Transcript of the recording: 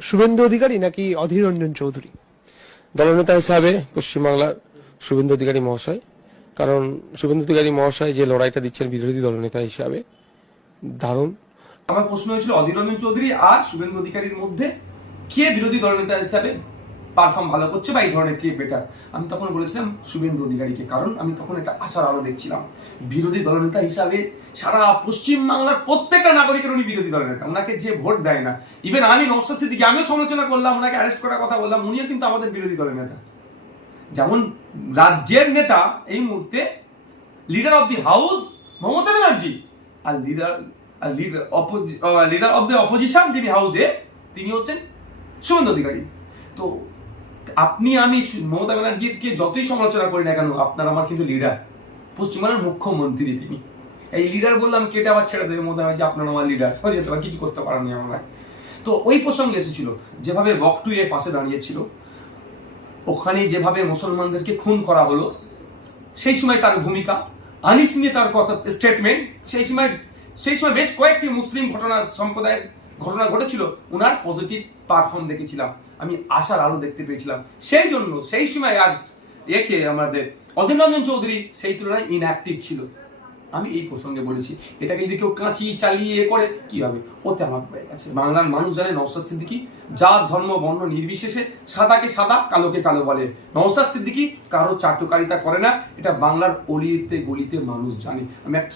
শুভেন্দু অধিকারী নাকি অধীর রঞ্জন চৌধুরী? দলনেতা হিসাবে পশ্চিমবাংলার শুভেন্দু অধিকারী মহাশয়, কারণ শুভেন্দু অধিকারী মহাশয় যে লড়াইটা দিচ্ছেন বিরোধী দলনেতা হিসাবে দারুণ। আমার প্রশ্ন হয়েছিল অধীর রঞ্জন চৌধুরী আর শুভেন্দু অধিকারীর মধ্যে কে বিরোধী দলনেতা হিসাবে পারফর্ম ভালো করছে বা এই ধরনের কে বেটার। আমি তখন বলেছিলাম শুভেন্দু অধিকারীকে, কারণ আমি তখন একটা আশার আলো দেখছিলাম। বিরোধী দলনেতা হিসাবে সারা পশ্চিমবাংলার প্রত্যেকটা নাগরিকের উনি বিরোধী দলনেতা, ওনাকে যে ভোট দেয় না, ইভেন আমি নওশাদ সিদ্দিকী আমিও সমালোচনা করলাম, ওনাকে অ্যারেস্ট করার কথা বললাম, উনিও কিন্তু আমাদের বিরোধী দলের নেতা। যেমন রাজ্যের নেতা এই মুহূর্তে leader of the house Mamata Banerjee, আর লিডার অফ দি অপোজিশন যিনি হাউসে তিনি হচ্ছেন শুভেন্দু অধিকারী। তো আপনি আমি মমতা ব্যানার্জিকে যতই সমালোচনা করি না কেন, আপনার আমার কিন্তু লিডার, পশ্চিমবঙ্গের মুখ্যমন্ত্রী তিনি। এই লিডার বললাম কেটে আবার ছেড়ে দেবে মমতা ব্যানার্জি, আপনার আমার লিডার হয়ে যেতে পারে, কিছু করতে পারেনি আমরা। তো ওই প্রসঙ্গে এসেছিল যেভাবে বকটু এর পাশে দাঁড়িয়েছিল, ওখানে যেভাবে মুসলমানদেরকে খুন করা হলো, সেই সময় তার ভূমিকা, আনিস নিয়ে তার কথা স্টেটমেন্ট, সেই সময় বেশ কয়েকটি মুসলিম সম্প্রদায়ের ঘটনা ঘটেছিল, ওনার পজিটিভ পারফর্ম দেখেছিলাম, আমি আশার আলো দেখতে পেয়েছিলাম। সেই জন্য সেই সময় আর একে আমাদের অধীর রঞ্জন চৌধুরী সেই তুলনায় ইনঅ্যাক্টিভ ছিল। আমি এই প্রসঙ্গে বলেছি, এটাকে যদি কেউ কাঁচি চালিয়ে করে কি হবে, ওতে আমার হয়ে গেছে। বাংলার মানুষ জানে নওশাদ সিদ্দিকী জাত ধর্ম বর্ণ নির্বিশেষে সাদাকে সাদা কালোকে কালো বলে। নওশাদ সিদ্দিকী কারো চাটুকারিতা করে না, এটা বাংলার অলিতে গলিতে মানুষ জানে। আমি একটা